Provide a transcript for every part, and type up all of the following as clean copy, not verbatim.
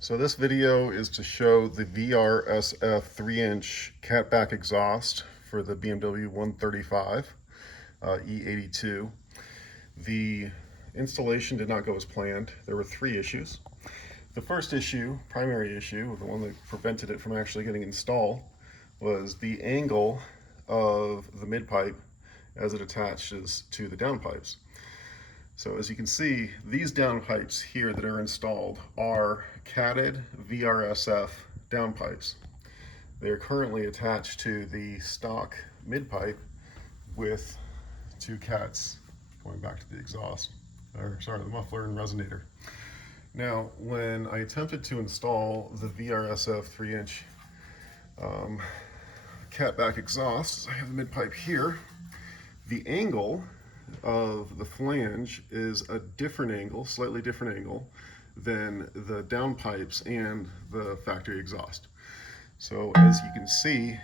So this video is to show the VRSF 3-inch catback exhaust for the BMW 135 E82. The installation did not go as planned. There were three issues. The first issue, primary issue, the one that prevented it from actually getting installed, was the angle of the mid-pipe as it attaches to the downpipes. So as you can see, these downpipes here that are installed are catted VRSF downpipes. They are currently attached to the stock mid-pipe with two cats going back to the exhaust, or sorry, the muffler and resonator. Now, when I attempted to install the VRSF 3-inch catback exhaust, I have the mid-pipe here. The angle of the flange is a different angle, slightly different angle than the downpipes and the factory exhaust. So as you can see,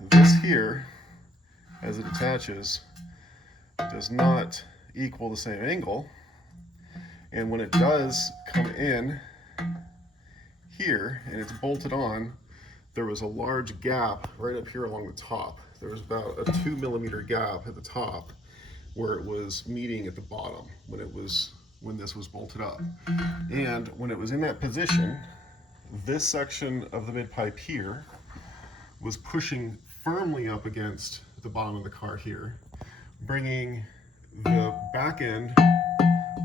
this here, as it attaches, does not equal the same angle. And when it does come in here and it's bolted on, there was a large gap right up here along the top. There was about a 2mm gap at the top where it was meeting at the bottom when this was bolted up. And when it was in that position, this section of the mid-pipe here was pushing firmly up against the bottom of the car here, bringing the back end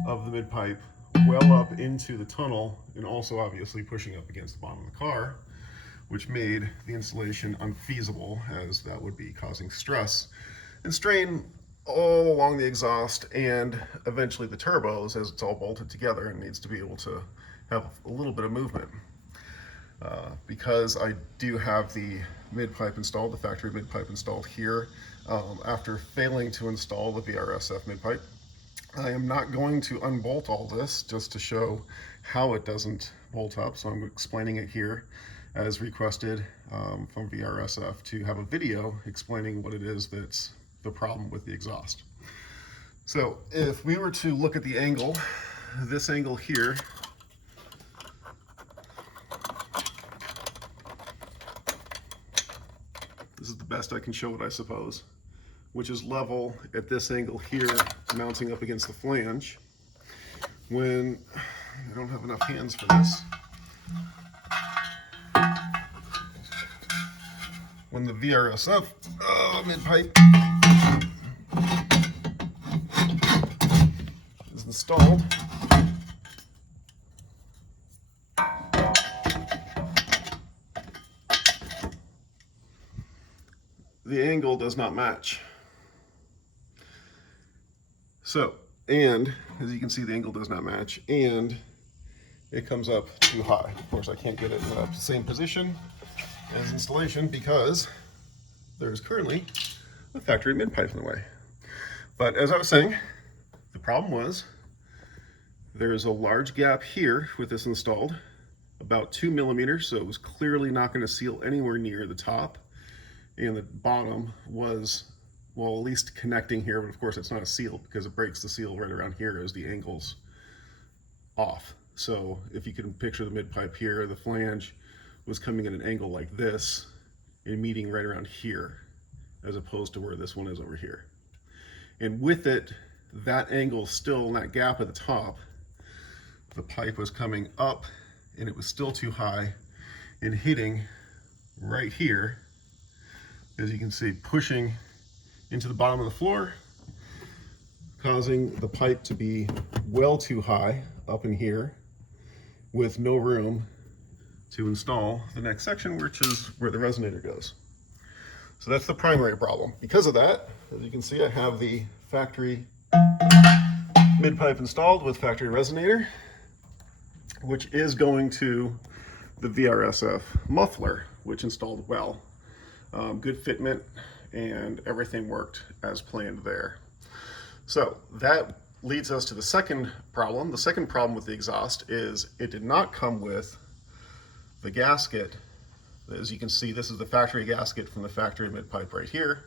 of the mid-pipe well up into the tunnel, and also obviously pushing up against the bottom of the car, which made the installation unfeasible, as that would be causing stress and strain all along the exhaust and eventually the turbos as it's all bolted together and needs to be able to have a little bit of movement. Because I do have the mid-pipe installed, the factory mid-pipe installed here, after failing to install the VRSF mid-pipe, I am not going to unbolt all this just to show how it doesn't bolt up, so I'm explaining it here as requested from VRSF to have a video explaining what it is that's the problem with the exhaust. So if we were to look at the angle, this angle here, this is the best I can show it, I suppose, which is level at this angle here, mounting up against the flange. When I don't have enough hands for this, when the VRSF mid-pipe is installed, the angle does not match. So, and as you can see, the angle does not match, and it comes up too high. Of course, I can't get it in the same position as installation because there's currently a factory mid-pipe in the way. But as I was saying, the problem was there's a large gap here with this installed, about 2mm, so it was clearly not going to seal anywhere near the top, and the bottom was, well, at least connecting here, but of course it's not a seal because it breaks the seal right around here as the angle's off. So if you can picture the mid-pipe here, the flange was coming at an angle like this and meeting right around here, as opposed to where this one is over here. And with it, that angle still in that gap at the top, the pipe was coming up and it was still too high and hitting right here, as you can see, pushing into the bottom of the floor, causing the pipe to be well too high up in here with no room to install the next section, which is where the resonator goes. So that's the primary problem. Because of that, as you can see, I have the factory mid-pipe installed with factory resonator, which is going to the VRSF muffler, which installed well. Good fitment, and everything worked as planned there. So that leads us to the second problem. The second problem with the exhaust is it did not come with the gasket. As you can see, this is the factory gasket from the factory mid-pipe right here.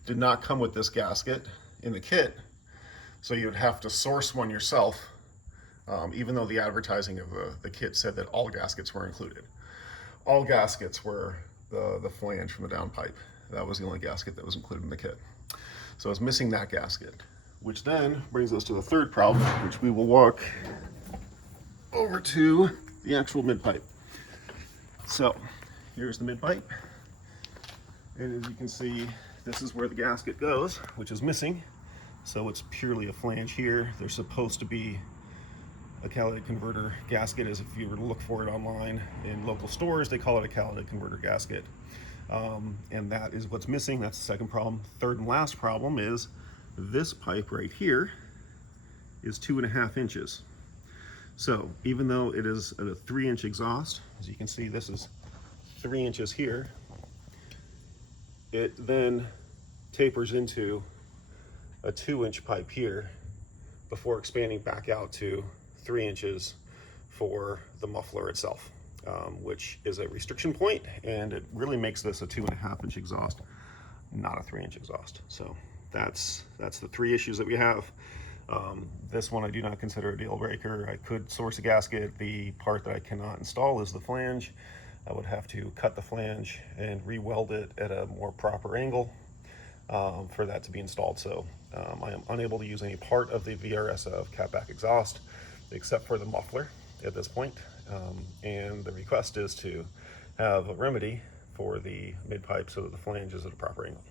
It did not come with this gasket in the kit, so you would have to source one yourself even though the advertising of the kit said that all gaskets were included. All gaskets were the flange from the downpipe. That was the only gasket that was included in the kit. So I was missing that gasket, which then brings us to the third problem, which we will walk over to the actual mid-pipe. So here's the mid-pipe, and as you can see, this is where the gasket goes, which is missing. So it's purely a flange here. There's supposed to be a catalytic converter gasket, as if you were to look for it online in local stores, they call it a catalytic converter gasket. And that is what's missing. That's the second problem. Third and last problem is this pipe right here is 2.5 inches. So even though it is a 3-inch exhaust, as you can see, this is 3 inches here, it then tapers into a 2-inch pipe here before expanding back out to 3 inches for the muffler itself, which is a restriction point, and it really makes this a 2.5-inch exhaust, not a 3-inch exhaust. So that's the three issues that we have. This one I do not consider a deal breaker. I could source a gasket. The part that I cannot install is the flange. I would have to cut the flange and re-weld it at a more proper angle for that to be installed. So I am unable to use any part of the VRSF Catback Exhaust except for the muffler at this point. And the request is to have a remedy for the mid-pipe so that the flange is at a proper angle.